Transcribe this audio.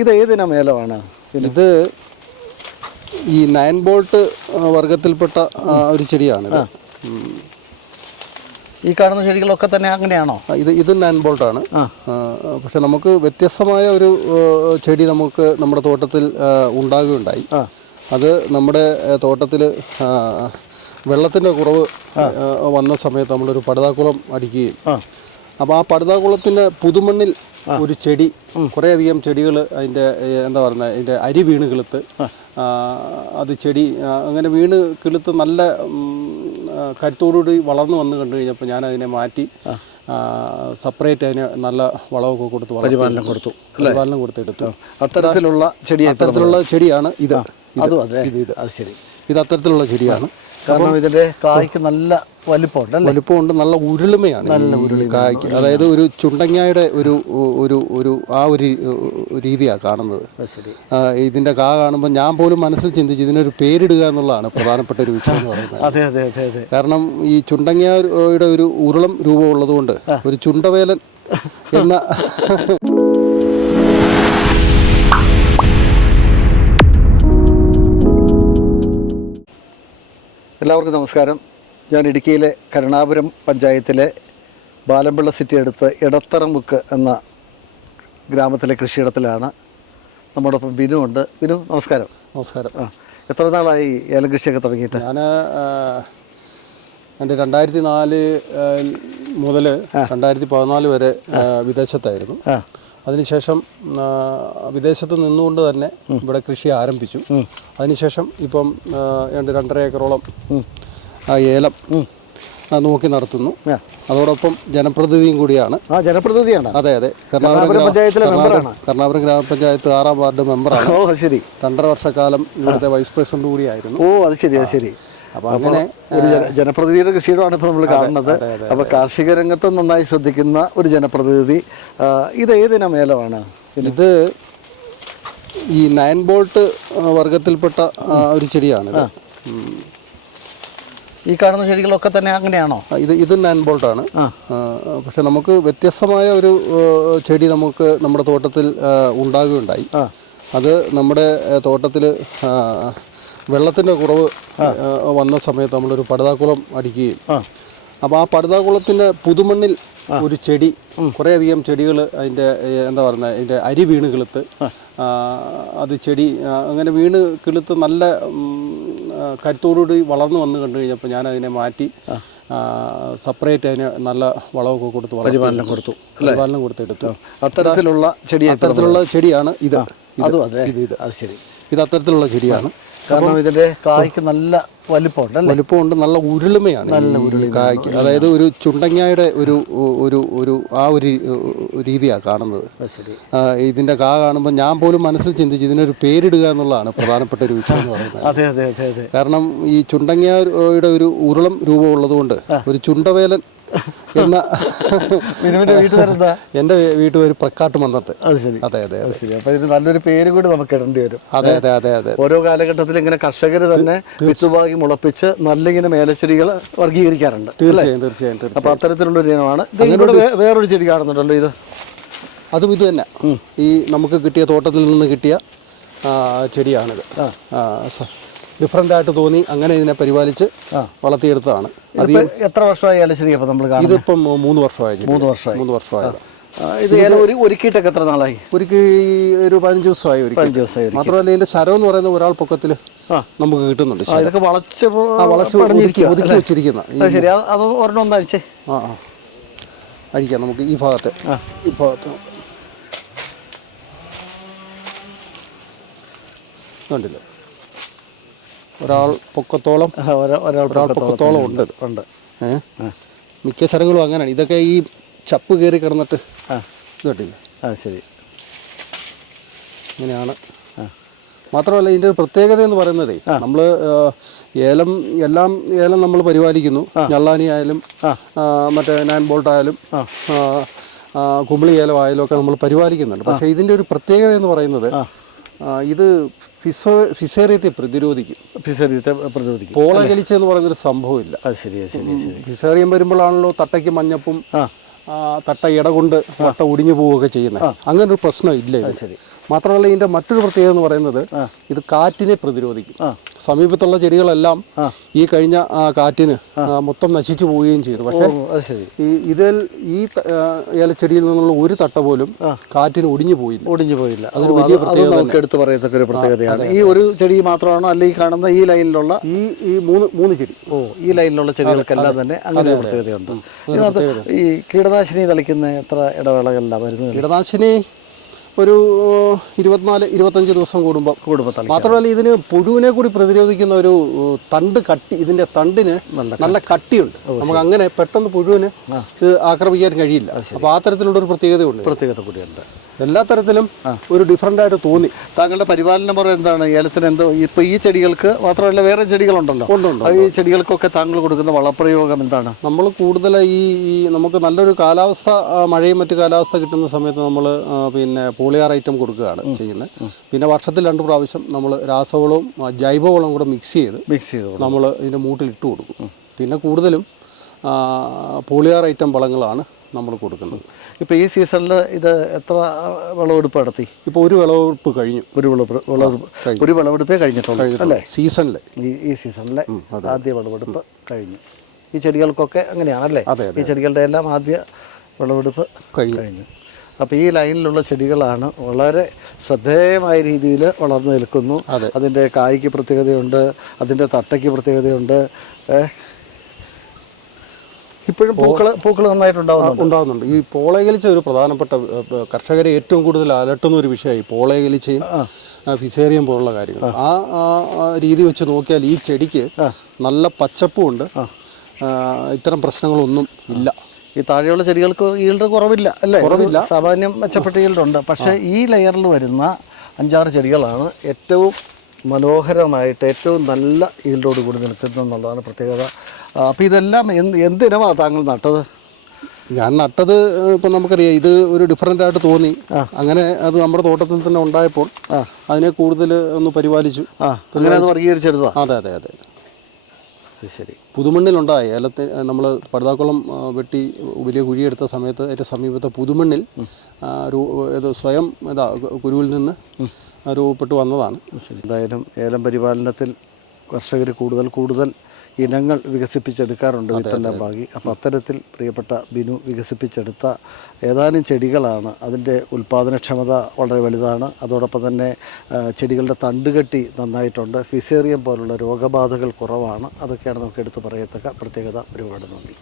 ഇത് ഏതിനം ഏലമാണ്? ഇത് ഈ നയൻ ബോൾട്ട് വർഗത്തിൽപ്പെട്ട ഒരു ചെടിയാണ് ഈ കാണുന്ന ചെടികളൊക്കെ തന്നെ അങ്ങനെയാണോ? ഇത് ഇത് നയൻ ബോൾട്ടാണ്. പക്ഷെ നമുക്ക് വ്യത്യസ്തമായ ഒരു ചെടി നമുക്ക് നമ്മുടെ തോട്ടത്തിൽ ഉണ്ടാകുകയുണ്ടായി. അത് നമ്മുടെ തോട്ടത്തിൽ വെള്ളത്തിന്റെ കുറവ് വന്ന സമയത്ത് നമ്മളൊരു പടുതാക്കുളം അടിക്കുകയും അപ്പോൾ ആ പടുതാകുളത്തിന്റെ പുതുമണ്ണിൽ ഒരു ചെടി കുറേയധികം ചെടികൾ അതിന്റെ എന്താ പറയുന്നത് അതിന്റെ അരി വീണ് കിളുത്ത്. അത് ചെടി അങ്ങനെ വീണ് കിളുത്ത് നല്ല കരുത്തോടുകൂടി വളർന്നു വന്നു കണ്ടു കഴിഞ്ഞപ്പോൾ ഞാൻ അതിനെ മാറ്റി സെപ്പറേറ്റ് അതിന് നല്ല വളമൊക്കെ കൊടുത്ത് പരിപാലനം കൊടുത്തു പരിപാലനം കൊടുത്തെടുത്തു. അത്തരത്തിലുള്ള ചെടി അത്തരത്തിലുള്ള ചെടിയാണ് ഇത്. അതും അതെ. ഇത് അത് ശരി. ഇത് അത്തരത്തിലുള്ള ചെടിയാണ്. കാരണം ഇതിന്റെ കായ്ക്ക് നല്ല വലിപ്പമുണ്ട് വലുപ്പമുണ്ട് നല്ല ഉരുളിമയാണ് ഈ കായ്ക്ക്. അതായത് ഒരു ചുണ്ടങ്ങായുടെ ഒരു ഒരു ഒരു ആ ഒരു രീതിയാണ് കാണുന്നത്. ഇതിന്റെ കാ കാണുമ്പോൾ ഞാൻ പോലും മനസ്സിൽ ചിന്തിച്ച് ഇതിനൊരു പേരിടുക എന്നുള്ളതാണ് പ്രധാനപ്പെട്ട ഒരു വിഷയം എന്ന് പറയുന്നത്. അതെ അതെ അതെ കാരണം ഈ ചുണ്ടങ്ങയുടെ ഒരു ഉരുളം രൂപമുള്ളതുകൊണ്ട് ഒരു ചുണ്ടവേലൻ എന്ന എല്ലാവർക്കും നമസ്കാരം. ഞാൻ ഇടുക്കിയിലെ കരുണാപുരം പഞ്ചായത്തിലെ ബാലമ്പിള്ള സിറ്റി അടുത്ത് ഇടത്തറമുക്ക് എന്ന ഗ്രാമത്തിലെ കൃഷിയിടത്തിലാണ് നമ്മോടൊപ്പം ബിനു ഉണ്ട്. ബിനു നമസ്കാരം. നമസ്കാരം. ആ എത്ര നാളായി ഏലം കൃഷിയൊക്കെ തുടങ്ങിയിട്ട്? ഞാൻ എന്റെ രണ്ടായിരത്തി നാല് മുതൽ രണ്ടായിരത്തി പതിനാല് വരെ വിദേശത്തായിരുന്നു. ആ. അതിനുശേഷം വിദേശത്ത് നിന്നുകൊണ്ട് തന്നെ ഇവിടെ കൃഷി ആരംഭിച്ചു. അതിനുശേഷം ഇപ്പം രണ്ട് രണ്ടര ഏക്കറോളം ആ, ഏലം നോക്കി നടത്തുന്നു. അതോടൊപ്പം ജനപ്രതിനിധിയും കൂടിയാണ്. ആ ജനപ്രതിനിധിയാണ്. അതെ അതെ. കർണാടക പഞ്ചായത്തിലെ ഗ്രാമപഞ്ചായത്ത് ആറാം വാർഡ് മെമ്പറാണ് ഓ ശരി. രണ്ടര വർഷക്കാലം ഇവിടുത്തെ വൈസ് പ്രസിഡന്റ് കൂടിയായിരുന്നു. ഓ അത് ശരി അത് ശരി. അപ്പോൾ അങ്ങനെ ഒരു ജന- ജനപ്രതിനിധിയുടെ കൃഷിയിലാണ് ഇപ്പോൾ നമ്മൾ കാണുന്നത്. അപ്പോൾ കാർഷിക രംഗത്ത് നന്നായി ശ്രദ്ധിക്കുന്ന ഒരു ജനപ്രതിനിധി ഇത് ഏതിനം മേലമാണ് ഇത് ഈ നയൻ ബോൾട്ട് വർഗത്തിൽപ്പെട്ട ഒരു ചെടിയാണ് ഈ കാണുന്ന ചെടികളൊക്കെ തന്നെ അങ്ങനെയാണോ? ഇത് ഇത് നയൻ ബോൾട്ടാണ്. പക്ഷെ നമുക്ക് വ്യത്യസ്തമായ ഒരു ചെടി നമുക്ക് നമ്മുടെ തോട്ടത്തിൽ ഉണ്ടാകുകയുണ്ടായി. അത് നമ്മുടെ തോട്ടത്തിൽ വെള്ളത്തിന്റെ കുറവ് വന്ന സമയത്ത് നമ്മളൊരു പടുതാക്കുളം അടിക്കുകയും. അപ്പോൾ ആ പടുതാക്കുളത്തിന്റെ പുതുമണ്ണിൽ ഒരു ചെടി കുറേയധികം ചെടികൾ അതിന്റെ എന്താ പറയുന്നത് അതിന്റെ അരി വീണ് കിളുത്ത്. അത് ചെടി അങ്ങനെ വീണ് കിളുത്ത് നല്ല കരുത്തോടുകൂടി വളർന്നു വന്ന് കണ്ടു കഴിഞ്ഞപ്പോൾ ഞാൻ അതിനെ മാറ്റി സെപ്പറേറ്റ് അതിന് നല്ല വളമൊക്കെ കൊടുത്ത് പരിപാലനം കൊടുത്തു പരിപാലനം കൊടുത്തെടുത്തു അത്തരത്തിലുള്ള ചെടി അത്തരത്തിലുള്ള ചെടിയാണ് ഇത്. അതും അതെ. ഇത് ഇത്. അത് ശരി. ഇത് അത്തരത്തിലുള്ള ചെടിയാണ്. കാരണം ഇതിന്റെ കായ്ക്ക് നല്ല വലിപ്പമുണ്ട് വലുപ്പമുണ്ട് നല്ല ഉരുളിമയാണ് ഉരുളി കായ്ക്ക്. അതായത് ഒരു ചുണ്ടങ്ങായുടെ ഒരു ഒരു ഒരു ആ ഒരു രീതിയാണ് കാണുന്നത്. ഇതിന്റെ കാ കാണുമ്പോൾ ഞാൻ പോലും മനസ്സിൽ ചിന്തിച്ച് ഇതിനൊരു പേരിടുക എന്നുള്ളതാണ് പ്രധാനപ്പെട്ട ഒരു വിഷയം എന്ന് പറയുന്നത്. അതെ അതെ അതെ അതെ. കാരണം ഈ ചുണ്ടങ്ങയുടെ ഒരു ഉരുളം രൂപമുള്ളതുകൊണ്ട് ഒരു ചുണ്ടവേലൻ എന്ന? മിനുവിന്റെ വീട്ടുകാരെന്താ? എന്റെ വീട്ടുപേര് പ്രക്കാട്ട് മന്നത്ത്. അത് ശരി. അതെ അതെ അത്. ശരി. അപ്പൊ ഇതിന് നല്ലൊരു പേര് കൂടി നമുക്ക് ഇടേണ്ടി വരും. അതെ അതെ അതെ അതെ. ഓരോ കാലഘട്ടത്തിൽ ഇങ്ങനെ കർഷകർ തന്നെ വിത്തുപാകി മുളപ്പിച്ച് നല്ലിങ്ങനെ മേലച്ചെടികൾ വർഗീകരിക്കാറുണ്ട് തീർച്ചയായും തീർച്ചയായും തീർച്ചയായും. അപ്പൊ അത്തരത്തിലുള്ള ഒരു ഇനമാണ് ഇതിലൂടെ വേറൊരു ചെടി കാണുന്നുണ്ടല്ലോ ഇത്. അതും ഇത് തന്നെ. ഈ നമുക്ക് കിട്ടിയ തോട്ടത്തിൽ നിന്ന് കിട്ടിയ ചെടിയാണിത്. ആയിട്ട് തോന്നി അങ്ങനെ ഇതിനെ പരിപാലിച്ച് വളർത്തിയെടുത്തതാണ്. എത്ര വർഷമായി ഏലശ്ശേരി അപ്പോൾ നമ്മൾ ഇതിപ്പം മൂന്ന് വർഷമായി. മൂന്ന് വർഷമായി. മൂന്ന് വർഷമായി ഇത് ഒരു ഒരുക്കിയിട്ടൊക്കെ എത്ര നാളായി? ഒരുക്കി ഒരു പതിനഞ്ച് ദിവസമായി ഒരു പതിനഞ്ച് ദിവസമായി. മാത്രമല്ല ഇതിന്റെ ശരം എന്ന് പറയുന്ന ഒരാൾ പൊക്കത്തിൽ. നമുക്ക് കിട്ടുന്നുണ്ട് ഇതൊക്കെ വളച്ച് വളച്ച് ഒതുക്കി ഒതുക്കി വെച്ചിരിക്കുന്ന ശരി. അത് ഒരെണ്ണം ഒന്ന് അഴിച്ചേ. ആ ആ. അഴിക്കാം നമുക്ക് ഈ ഭാഗത്ത്. ഈ ഭാഗത്ത്. കണ്ടില്ല? ഒരാൾ പൊക്കത്തോളം ഒരാൾ പൊക്കത്തോളം ഉണ്ട്. ഉണ്ട്. മിക്ക സ്ഥലങ്ങളും അങ്ങനെയാണ്. ഇതൊക്കെ ഈ ചപ്പ് കയറി കിടന്നിട്ട് ഇത് ആ ശരി. ഇങ്ങനെയാണ്. മാത്രമല്ല ഇതിന്റെ ഒരു പ്രത്യേകത എന്ന് പറയുന്നതേ നമ്മൾ ഏലം എല്ലാം ഏലം നമ്മൾ പരിപാലിക്കുന്നു. ഞള്ളാനി ആയാലും മറ്റേ നയൻ ബോൾട്ട് ആയാലും കുമ്പിളി ഏലം ആയാലും ഒക്കെ നമ്മൾ പരിപാലിക്കുന്നുണ്ട്. പക്ഷേ ഇതിന്റെ ഒരു പ്രത്യേകത എന്ന് പറയുന്നത് ഇത് ഫിസോ ഫിസേറിയത്തെ പ്രതിരോധിക്കും. ഫിസറിയത്തെ പ്രതിരോധിക്കും. പോളകലിച്ച എന്ന് പറയുന്നൊരു സംഭവമില്ല. അത് ശരിയാ ശരി ശരി. ഫിസേറിയം വരുമ്പോഴാണല്ലോ തട്ടയ്ക്ക് മഞ്ഞപ്പും ആ, തട്ട ഇട കൊണ്ട് തട്ട ഒടിഞ്ഞു പോവുകയൊക്കെ ചെയ്യുന്നത്. അങ്ങനെ ഒരു പ്രശ്നം ഇല്ല ശരി. മാത്രമല്ല ഇതിന്റെ മറ്റൊരു പ്രത്യേകത എന്ന് പറയുന്നത് ഇത് കാറ്റിനെ പ്രതിരോധിക്കും. സമീപത്തുള്ള ചെടികളെല്ലാം ഈ കഴിഞ്ഞ കാറ്റിന് മൊത്തം നശിച്ചു പോവുകയും ചെയ്തു. പക്ഷേ ഈ ഇതിൽ ഈ ഇലച്ചെടിയിൽ നിന്നുള്ള ഒരു തട്ട പോലും കാറ്റിന് ഒടിഞ്ഞു പോയില്ല. ഒടിഞ്ഞു പോയില്ല. അതൊരു വലിയ പ്രത്യേകത നമുക്ക് എടുത്ത് പറയത്തക്ക ഒരു പ്രത്യേകതയാണ്. ഈ ഒരു ചെടി മാത്രമാണോ? അല്ല ഈ കാണുന്ന ഈ ലൈനിലുള്ള ഈ ഈ മൂന്ന് മൂന്ന് ചെടി. ഓ ഈ ലൈനിലുള്ള ചെടികൾക്കെല്ലാം തന്നെ അങ്ങനെ ഒരു പ്രത്യേകതയുണ്ട്. ഇതിനകത്ത് ഈ കീടനാശിനി തളിക്കുന്ന എത്ര ഇടവേളകളിലാണ് വരുന്നത്? കീടനാശിനി ഒരു ഇരുപത്തിനാല് ഇരുപത്തഞ്ച് ദിവസം കൂടുമ്പോൾ കൂടുമ്പോൾ മാത്രമല്ല ഇതിന് പുഴുവിനെ കൂടി പ്രതിരോധിക്കുന്ന ഒരു തണ്ട് കട്ടി ഇതിന്റെ തണ്ടിന് നല്ല കട്ടിയുണ്ട്. നമുക്ക് അങ്ങനെ പെട്ടെന്ന് പുഴുവിന് ഇത് ആക്രമിക്കാൻ കഴിയില്ല. അപ്പോൾ ആ തരത്തിലുള്ള ഒരു പ്രത്യേകതയുണ്ട് പ്രത്യേകത കൂടിയുണ്ട്. എല്ലാ തരത്തിലും ഒരു ഡിഫറെന്റ് ആയിട്ട് തോന്നി. താങ്കളുടെ പരിപാലന മുറ എന്താണ്? ഏലത്തിന് എന്തോ ഇപ്പൊ ഈ ചെടികൾക്ക് മാത്രമല്ല വേറെ ചെടികളുണ്ടല്ലോ. ഈ ചെടികൾക്കൊക്കെ താങ്കൾ കൊടുക്കുന്ന വളപ്രയോഗം എന്താണ്? നമ്മൾ കൂടുതൽ ഈ ഈ നമുക്ക് നല്ലൊരു കാലാവസ്ഥ മഴയും മറ്റു കാലാവസ്ഥ കിട്ടുന്ന സമയത്ത് നമ്മൾ പിന്നെ പോളിയാർ ഐറ്റം കൊടുക്കുകയാണ് ചെയ്യുന്നത്. പിന്നെ വർഷത്തിൽ രണ്ട് പ്രാവശ്യം നമ്മൾ രാസവളവും ജൈവവളവും കൂടെ മിക്സ് ചെയ്ത് മിക്സ് ചെയ്ത് നമ്മൾ ഇതിന്റെ മൂട്ടിൽ ഇട്ട് കൊടുക്കും. പിന്നെ കൂടുതലും പോളിയാർ ഐറ്റം വളങ്ങളാണ് നമ്മൾ കൊടുക്കുന്നത്. ഇപ്പോൾ ഈ സീസണിൽ ഇത് എത്ര വിളവെടുപ്പ് നടത്തി? ഇപ്പോൾ ഒരു വിളവെടുപ്പ് കഴിഞ്ഞു. ഒരു വിളവെടുപ്പ് വിളവെടുപ്പ് ഒരു വിളവെടുപ്പേ കഴിഞ്ഞിട്ടുള്ളൂ അല്ലേ? സീസണിൽ ഈ ഈ സീസണിലെ ആദ്യ വിളവെടുപ്പ് കഴിഞ്ഞു. ഈ ചെടികൾക്കൊക്കെ അങ്ങനെയാണല്ലേ അതെ, ഈ ചെടികളുടെ എല്ലാം ആദ്യ വിളവെടുപ്പ് കഴിഞ്ഞു. കഴിഞ്ഞു. അപ്പോൾ ഈ ലൈനിലുള്ള ചെടികളാണ് വളരെ ശ്രദ്ധേയമായ രീതിയിൽ വളർന്നു നിൽക്കുന്നു. അതെ. അതിന്റെ കായ്ക്ക് പ്രത്യേകതയുണ്ട് അതിന്റെ തട്ടയ്ക്ക് പ്രത്യേകതയുണ്ട്. ഇപ്പോഴും പൂക്കൾ പൂക്കൾ നന്നായിട്ടുണ്ടാവുന്നുണ്ട്? ഉണ്ടാകുന്നുണ്ട് ഈ പോളയകലിച്ച ഒരു പ്രധാനപ്പെട്ട കർഷകരെ ഏറ്റവും കൂടുതൽ അലട്ടുന്ന ഒരു വിഷയമായി പോളയകലിച്ചയും ഫിസേറിയം പോലുള്ള കാര്യങ്ങൾ. ആ. രീതി വെച്ച് നോക്കിയാൽ ഈ ചെടിക്ക് നല്ല പച്ചപ്പും ഉണ്ട്. ഇത്തരം പ്രശ്നങ്ങളൊന്നും ഇല്ല. ഈ താഴെയുള്ള ചെടികൾക്ക് ഈൽഡ് കുറവില്ല അല്ലേ? കുറവില്ല. സാമാന്യം മെച്ചപ്പെട്ട ഈൽഡുണ്ട് പക്ഷേ ഈ ലെയറിൽ വരുന്ന അഞ്ചാറ് ചെടികളാണ് ഏറ്റവും മനോഹരമായിട്ട് ഏറ്റവും നല്ല ഈൽഡോട് കൂടി നിൽക്കുന്നത് എന്നുള്ളതാണ് പ്രത്യേകത. അപ്പോൾ ഇതെല്ലാം എന്ത് എന്തിനാണ് താങ്കൾ നട്ടത്? ഞാൻ നട്ടത് ഇപ്പം നമുക്കറിയാം ഇത് ഒരു ഡിഫറന്റ് ആയിട്ട് തോന്നി. അങ്ങനെ അത് നമ്മുടെ തോട്ടത്തിൽ തന്നെ ഉണ്ടായപ്പോൾ അതിനെ കൂടുതൽ ഒന്ന് പരിപാലിച്ചു. ആ. അങ്ങനെ അത് വർഗീകരിച്ചെടുത്താ അതെ അതെ അത്. ശരി. പുതുമണ്ണിലുണ്ടായി ഏലത്തിൽ നമ്മൾ പടുതാക്കുളം വെട്ടി വലിയ കുഴിയെടുത്ത സമയത്ത് അതിന്റെ സമീപത്തെ പുതുമണ്ണിൽ ഒരു ഇത് സ്വയം ഇതാ കുരുവിൽ നിന്ന് രൂപപ്പെട്ടു വന്നതാണ്. ശരി. എന്തായാലും ഏലം പരിപാലനത്തിൽ കർഷകർ കൂടുതൽ കൂടുതൽ ഇനങ്ങൾ വികസിപ്പിച്ചെടുക്കാറുണ്ട് വിത്തെല്ലാം ഭാഗി. അപ്പോൾ അത്തരത്തിൽ പ്രിയപ്പെട്ട ബിനു വികസിപ്പിച്ചെടുത്ത ഏതാനും ചെടികളാണ് അതിന്റെ ഉൽപ്പാദനക്ഷമത വളരെ വലുതാണ്. അതോടൊപ്പം തന്നെ ചെടികളുടെ തണ്ടുകെട്ടി നന്നായിട്ടുണ്ട്. ഫിസേറിയം പോലുള്ള രോഗബാധകൾ കുറവാണ്. അതൊക്കെയാണ് നമുക്ക് എടുത്തു പറയത്തക്ക പ്രത്യേകത. ഒരുപാട് നന്ദി.